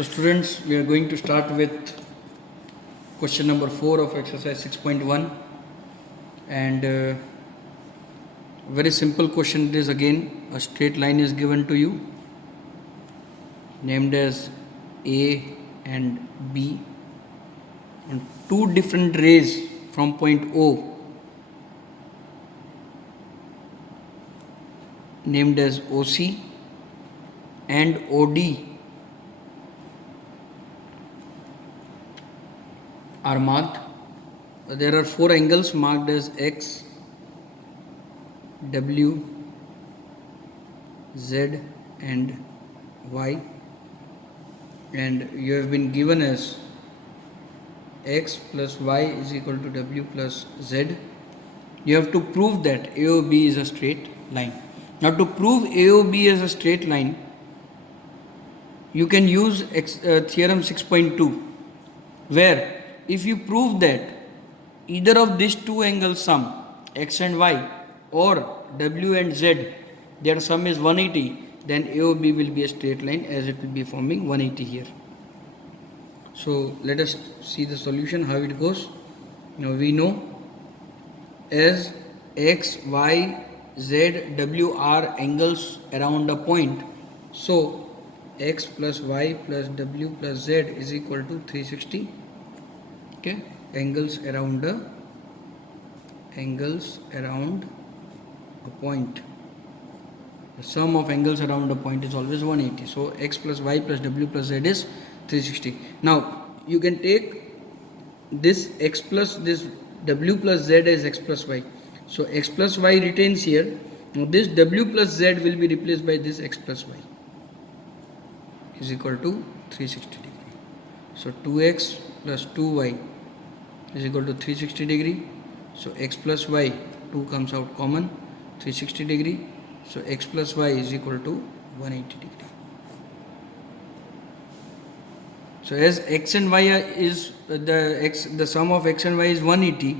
So students, we are going to start with question number 4 of exercise 6.1, and very simple question it is. Again, a straight line is given to you named as A and B, and two different rays from point O named as OC and OD are marked. There are four angles marked as X, W, Z and Y, and you have been given as X plus Y is equal to W plus Z. You have to prove that AOB is a straight line. Now, to prove AOB is a straight line, you can use theorem 6.2, where if you prove that either of these two angles sum, X and Y, or W and Z, their sum is 180, then AOB will be a straight line, as it will be forming 180 here. So let us see the solution, how it goes. Now we know as X, Y, Z, W are angles around a point, so X plus Y plus W plus Z is equal to 360. Okay, angles around a point. The sum of angles around a point is always 180. So X plus Y plus W plus Z is 360. Now you can take this X plus this W plus Z as X plus Y. So X plus Y retains here. Now this W plus Z will be replaced by this X plus Y is equal to 360 degree. So 2X plus 2Y is equal to 360 degree. So X plus Y, 2 comes out common, 360 degree. So X plus Y is equal to 180 degree. So as X and Y is the sum of X and Y is 180,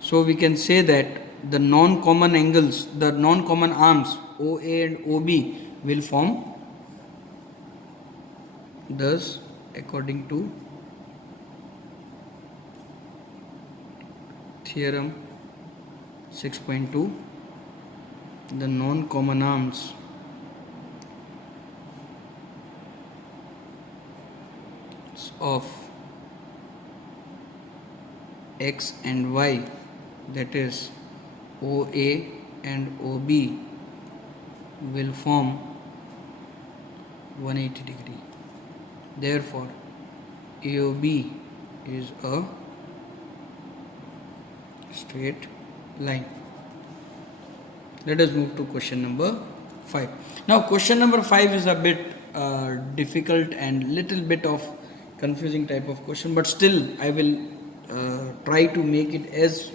so we can say that the non-common angles, the non-common arms OA and OB will form, thus according to theorem 6.2, the non-common arms of X and Y, that is OA and OB, will form 180 degree. Therefore AOB is a straight line. Let us move to question number 5. Now question number 5 is a bit difficult and little bit of confusing type of question, but still I will try to make it as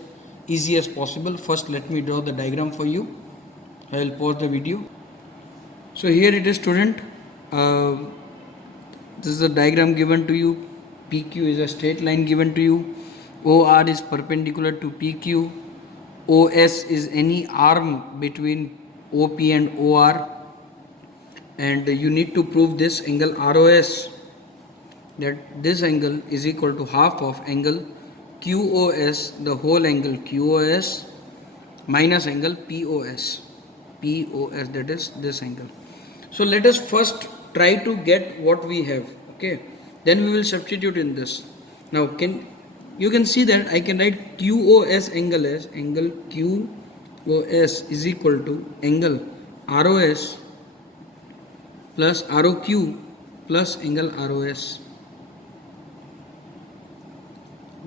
easy as possible. First let me draw the diagram for you. I will pause the video. So here it is, student. This is a diagram given to you. PQ is a straight line given to you. OR is perpendicular to PQ. OS is any arm between OP and OR, and you need to prove this angle ROS, that this angle is equal to half of angle QOS, the whole angle QOS, minus angle POS, that is this angle. So let us first try to get what we have, okay, then we will substitute in this. Now you can see that I can write QOS angle as angle QOS is equal to angle ROS plus ROQ plus angle ROS.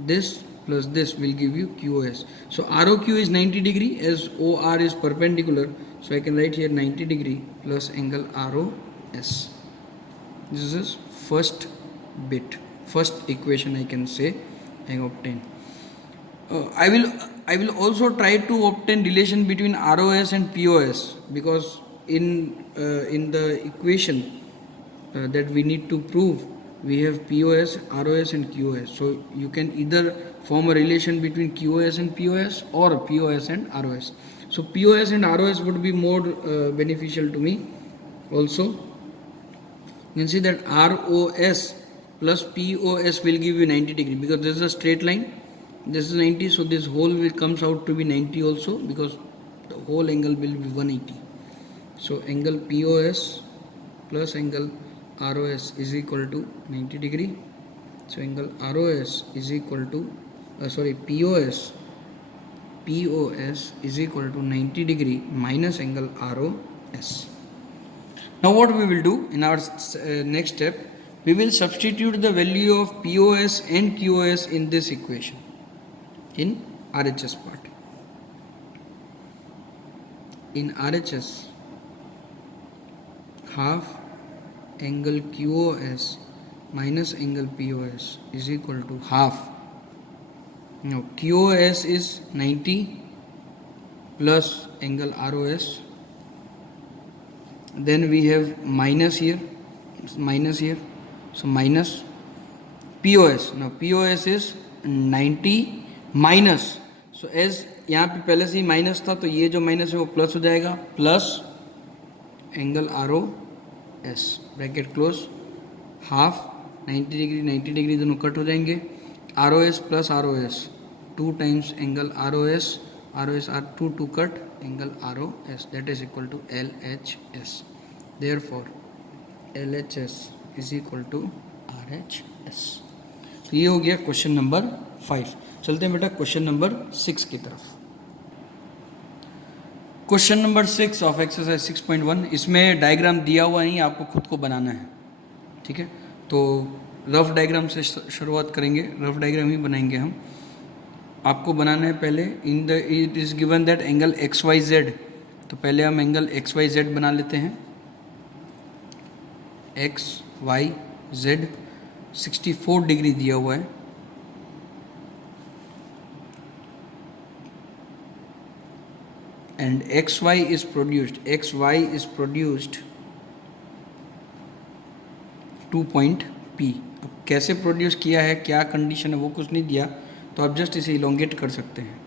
This plus this will give you QOS. So ROQ is 90 degree, as OR is perpendicular, so I can write here 90 degree plus angle ROS. This is first bit, first equation I can say I obtain. I will also try to obtain relation between ROS and POS, because in the equation that we need to prove, we have POS, ROS and QOS. So you can either form a relation between QOS and POS or POS and ROS. So POS and ROS would be more beneficial to me also. You can see that ROS plus POS will give you 90 degree because this is a straight line. This is 90, so this whole will comes out to be 90 also because the whole angle will be 180. So angle POS plus angle ROS is equal to 90 degree. So angle ROS is equal to POS is equal to 90 degree minus angle ROS. Now what we will do in our next step, we will substitute the value of POS and QOS in this equation in RHS part. In RHS, half angle QOS minus angle POS is equal to half. Now QOS is 90 plus angle ROS. Then we have minus here, so minus POS. Now POS is 90 minus, so as यहाँ पे पहले से ही minus था तो ये जो minus है वो प्लस हो जाएगा, plus angle ROS bracket close, half 90 degree दोनों कट हो जाएंगे, ROS plus ROS 2 times angle ROS are 2 cut angle ROS, that is equal to LHS. Therefore LHS is equal to RHS. तो ये हो गया क्वेश्चन नंबर 5. चलते हैं बेटा क्वेश्चन नंबर 6 की तरफ. Question number 6 of exercise 6.1. इसमें डायग्राम दिया हुआ नहीं, आपको खुद को बनाना है, ठीक है. तो रफ डायग्राम से शुरुआत करेंगे, रफ डायग्राम ही बनाएंगे हम. आपको बनाना है पहले, in the it is given that angle XYZ, तो पहले हम एंगल XYZ बना लेते हैं. XYZ 64 डिग्री दिया हुआ है. And XY is produced 2 point P. अब कैसे प्रोड्यूस किया है, क्या कंडीशन है, वो कुछ नहीं दिया, तो आप जस्ट इसे इलोंगेट कर सकते हैं.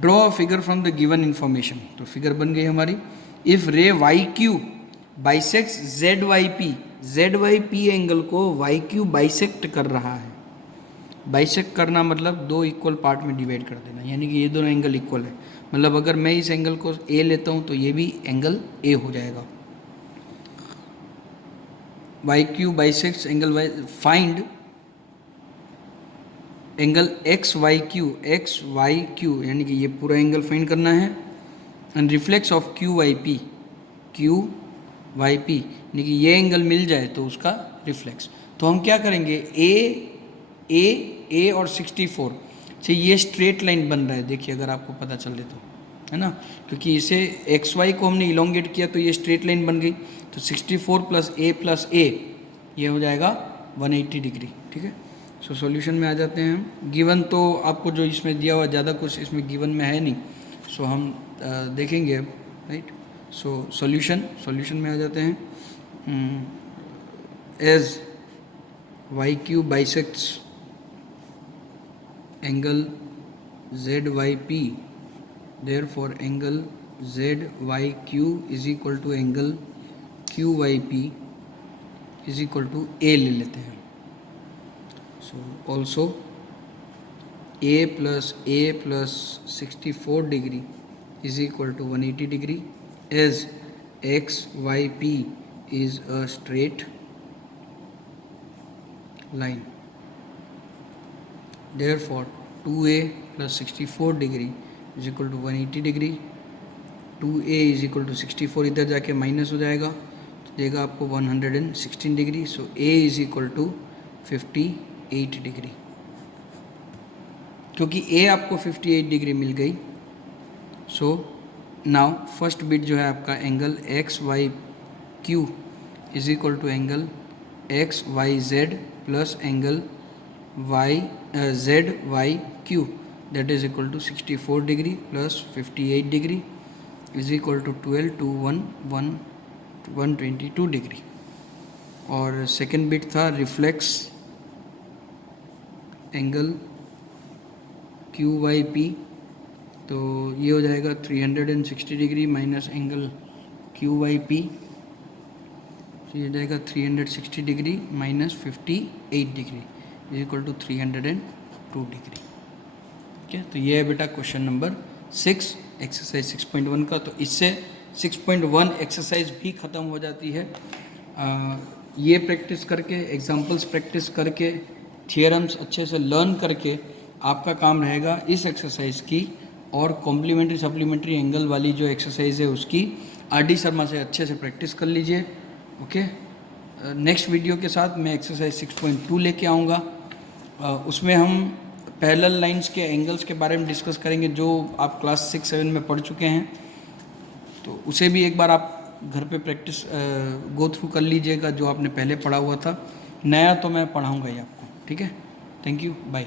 Draw a figure from the given information, तो फिगर बन गई हमारी. इफ रे YQ बाइसेक्ट्स ZYP एंगल को YQ बाइसेक्ट कर रहा है. बाइसेक्ट करना मतलब दो इक्वल पार्ट में डिवाइड कर देना, यानी कि ये दोनों एंगल इक्वल है. मतलब अगर मैं इस एंगल को A लेता हूँ तो ये भी एंगल A हो जाएगा. YQ bisects angle Y. Find angle XYQ, यानी कि ये पूरा एंगल फाइंड करना है. एंड रिफ्लेक्स ऑफ QYP, यानी कि ये एंगल मिल जाए तो उसका रिफ्लेक्स. तो हम क्या करेंगे, A और 64 से ये स्ट्रेट लाइन बन रहा है. देखिए अगर आपको पता चले तो, है ना, क्योंकि इसे XY को हमने इलोंगेट किया तो ये स्ट्रेट लाइन बन गई. तो 64 प्लस A ये हो जाएगा 180 डिग्री. ठीक है. सो सॉल्यूशन में आ जाते हैं हम. गिवन तो आपको जो इसमें दिया हुआ ज़्यादा कुछ इसमें गिवन में है नहीं, सो हम देखेंगे, राइट. सो सॉल्यूशन में आ जाते हैं. As YQ bisects angle ZYP, therefore angle ZYQ is equal to angle QYP is equal to A ले लेते हैं. So also A plus 64 degree is equal to 180 degree, as XYP is a straight line. Therefore 2A plus 64 degree is equal to 180 degree. 2A is equal to 64, इधर जाके minus हो जाएगा तो देगा आपको 116 degree. So A is equal to 58 degree. क्योंकि A आपको 58 degree मिल गई, सो नाउ फर्स्ट बिट जो है आपका angle XYQ is equal to angle XYZ plus angle ZYQ, that is equal to 64 degree plus 58 degree is equal to 12 to 122 degree. और second bit था reflex angle QYP, तो ये हो जाएगा 360 degree minus angle QYP तो ये जाएगा 360 degree minus 58 degree is equal to 302 degree. ठीक है, तो ये है बेटा क्वेश्चन नंबर 6 एक्सरसाइज 6.1 का। तो इससे 6.1 एक्सरसाइज भी ख़त्म हो जाती है। ये प्रैक्टिस करके, एग्जांपल्स प्रैक्टिस करके, थियरम्स अच्छे से लर्न करके आपका काम रहेगा इस एक्सरसाइज की और कॉम्प्लीमेंट्री सप्लीमेंट्री एंगल वाली जो एक्सरसाइज है उसकी आर.डी. शर्मा से अच्छे से प्रैक्टिस कर लीजिए। ओके, नेक्स्ट वीडियो के साथ मैं एक्सरसाइज 6.2 लेके आऊँगा। उसमें हम पैरेलल लाइंस के एंगल्स के बारे में डिस्कस करेंगे जो आप क्लास 6-7 में पढ़ चुके हैं। तो उसे भी एक बार आप घर पे प्रैक्टिस गो थ्रू कर लीजिएगा जो आपने पहले पढ़ा हुआ था। नया तो मैं पढ़ाऊँगा ही आपको। ठीक है, थैंक यू, बाय।